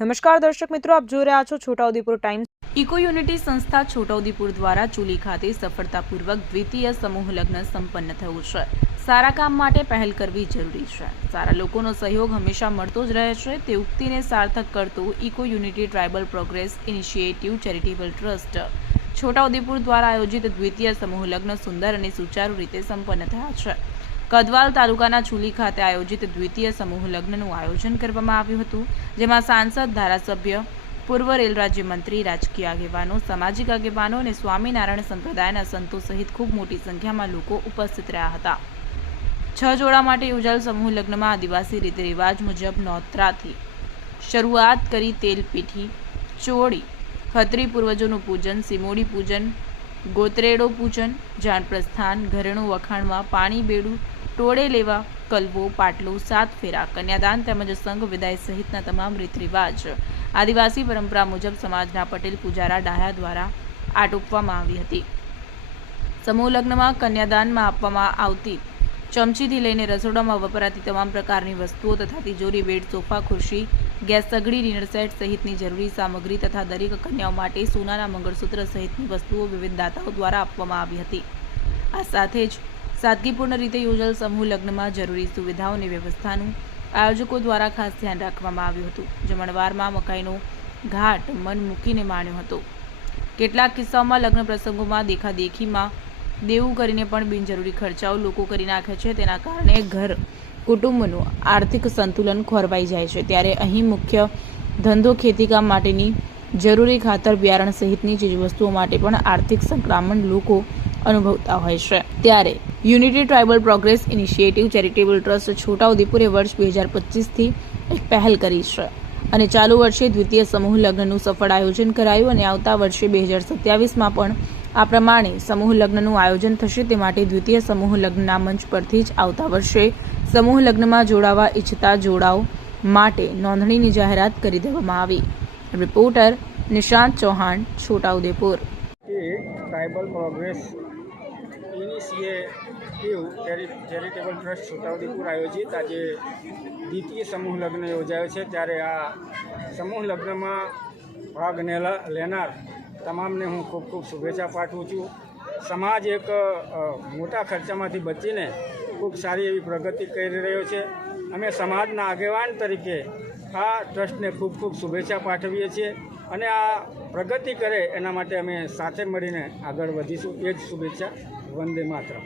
નમસ્કાર દર્શક મિત્રો, આપ જોઈ રહ્યા છો છોટાઉદેપુર ટાઈમ્સ। ઇકો યુનિટી સંસ્થા છોટાઉદેપુર દ્વારા ચુલી ખાતે સફળતાપૂર્વક દ્વિતીય સમૂહ લગ્ન સંપન્ન થયું છે। સારા કામ માટે પહેલ કરવી જરૂરી છે। સારા લોકોનો સહયોગ હંમેશા મળતો જ રહે છે તે ઉક્તિને સાર્થક કરતું eco unity tribal progress initiative charitable trust Chhotaudepur દ્વારા આયોજિત દ્વિતીય સમૂહ લગ્ન સુંદર અને સુચારુ રીતે સંપન્ન થયા છે। કદવાલ તાલુકાના ચુલી ખાતે આયોજિત દ્વિતીય સમૂહ લગ્નનું આયોજન કરવામાં આવ્યું હતું, જેમાં સાંસદ, ધારાસભ્ય, પૂર્વ રેલ રાજ્યમંત્રી, રાજકીય આગેવાનો, સામાજિક આગેવાનો અને સ્વામિનારાયણ સંપ્રદાયના સંતો સહિત ખૂબ મોટી સંખ્યામાં લોકો ઉપસ્થિત રહ્યા હતા। 6 જોડા માટે યોજાયેલ સમૂહ લગ્નમાં આદિવાસી રીતિ રિવાજ મુજબ નોતરાથી શરૂઆત કરી તેલ પીઠી, ચોળી, ખત્રી પૂર્વજોનું પૂજન, સિમોડી પૂજન, ગોત્રેડો પૂજન, જાણ પ્રસ્થાન, ઘરેણું વખાણવા, પાણી બેડું, ટોળે લેવા, કલવો, પાટલો, 7 ફેરા, કન્યાદાન તેમજ સંઘ વિદાય સહિતના તમામ રીત રિવાજ આદિવાસી પરંપરા મુજબ સમાજના પટેલ પૂજારા ડાહ્યા દ્વારા આટોપવામાં આવી હતી। સમૂહ લગ્નમાં કન્યાદાનમાં આપવામાં આવતી ચમચીથી લઈને રસોડામાં વપરાતી તમામ પ્રકારની વસ્તુઓ તથા તિજોરી, બેડ, સોફા, ખુરશી, ગેસ સગડી, ડિનર સેટ સહિતની જરૂરી સામગ્રી તથા દરેક કન્યાઓ માટે સોનાના મંગળસૂત્ર સહિતની વસ્તુઓ વિવિધ દાતાઓ દ્વારા આપવામાં આવી હતી। આ સાથે જ સાદગીપૂર્ણ રીતે યોજાયેલ સમૂહ લગ્નમાં જરૂરી સુવિધાઓ અને વ્યવસ્થાનું આયોજકો દ્વારા ખાસ ધ્યાન રાખવામાં આવ્યું હતું। જમણવારમાં મકાઈનો ઘાટ મન મૂકીને માણ્યો હતો। કેટલાક કિસ્સાઓમાં લગ્ન પ્રસંગોમાં દેખાદેખીમાં દેવું કરીને પણ બિનજરૂરી ખર્ચાઓ લોકો કરી નાખે છે, તેના કારણે ઘર કુટુંબનું આર્થિક સંતુલન ખોરવાઈ જાય છે। ત્યારે અહીં મુખ્ય ધંધો ખેતીકામ માટેની જરૂરી ખાતર, બિયારણ સહિતની ચીજવસ્તુઓ માટે પણ આર્થિક સંકળામણ લોકો અનુભવતા હોય છે। ત્યારે unity tribal progress initiative charitable trust છોટાઉદેપુરે વર્ષ 2025થી એક પહેલ કરી છે અને ચાલુ વર્ષે દ્વિતીય સમૂહ લગ્નનું સફળ આયોજન કરાયું અને આવતા વર્ષે 2027માં પણ આ પ્રમાણે સમૂહ લગ્નનું આયોજન થશે। તે માટે દ્વિતીય સમૂહ લગ્નના મંચ પરથી જ આવતા વર્ષે સમૂહ લગ્નમાં જોડાવા ઈચ્છતા જોડાઓ માટે નોંધણીની જાહેરાત કરી દેવામાં આવી। Reporter Nishant Chauhan, Chhotaudepur. Tribal progress initiative charitable trust Chhotaudepur આયોજિત આજે દ્વિતીય સમૂહ લગ્ન યોજાયો છે। ત્યારે આ સમૂહ લગ્નમાં ભાગ લેનાર તમામને હું ખૂબ ખૂબ શુભેચ્છા પાઠવું છું। સમાજ એક મોટા ખર્ચામાંથી બચીને ખૂબ સારી એવી પ્રગતિ કરી રહ્યો છે। અમે સમાજના આગેવાન તરીકે આ ટ્રસ્ટને ખૂબ ખૂબ શુભેચ્છા પાઠવીએ છીએ અને આ પ્રગતિ કરે એના માટે અમે સાથે મળીને આગળ વધીશું। એ જ શુભેચ્છા। વંદે માતરમ।